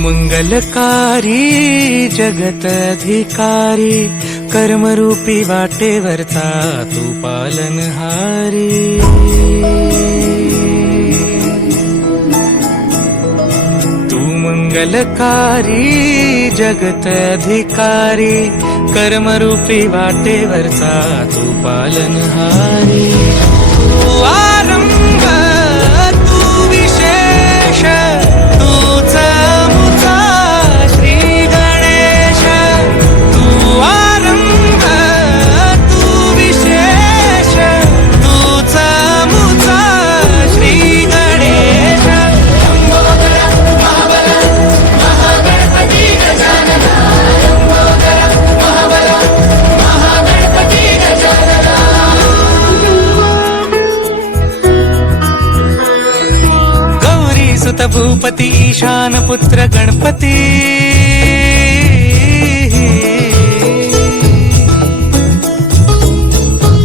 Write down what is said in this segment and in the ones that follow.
मंगलकारी जगत अधिकारी कर्मरूपी वाटेवरचा तू पालनहारी। तू मंगलकारी जगत अधिकारी कर्मरूपी वाटेवरचा तू पालनहारी। तू आरंभ तू विशेष तूच मुचा श्री गणेश। तू आरंभ तू विशेष तूच मुचा श्री गणेश। सुत भूपती ईशान पुत्र गणपती।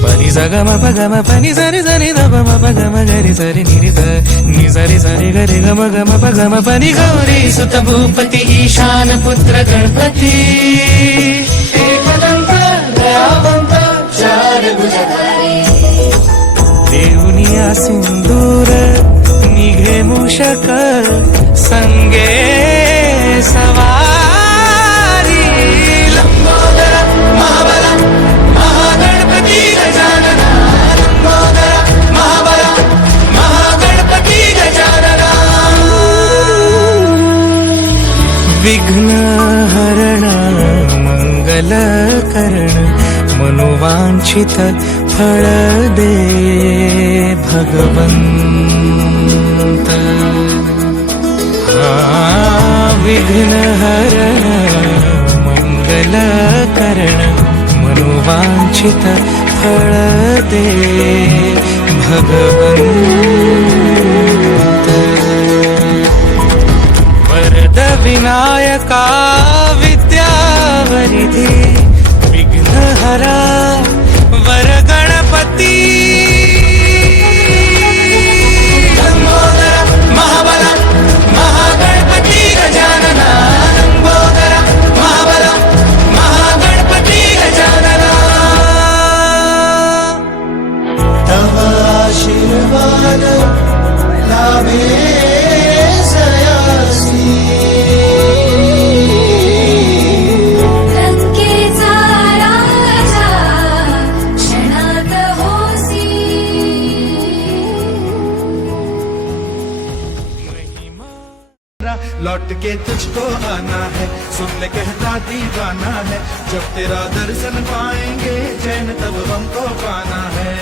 पनी सगम पगम पनी सरी सरी दम पगम गरी सरी निरी नि सरी सरी गरी गम गम पगम पनी। गौरी सुत भूपती ईशान पुत्र गणपती। एकदंत दयावंत चार भुजधारी देऊनिया सिंदूर निघे मूषक संगे सवारी। लंबोदर महाबला महागणपती गजानना। लंबोदर महाबला महागणपती गजानना। विघ्न हरण मंगल करण मनोवांछित फळ दे भगवंत। विघ्न हरण मंगल करण मनोवांछित फळ दे भगवंत। वरद विनायका विद्यावरिधी विघ्नहरा वर गणपती। लंबोदर महाबला महागणपती गजानना। लंबोदर महाबला महागणपती गजानना। तव आशीर्वाद लाभे सयासी। लौट के तुझको आना है सुन ले कहता दीवाना है। जब तेरा दर्शन पाएंगे चैन तब हमको पाना है।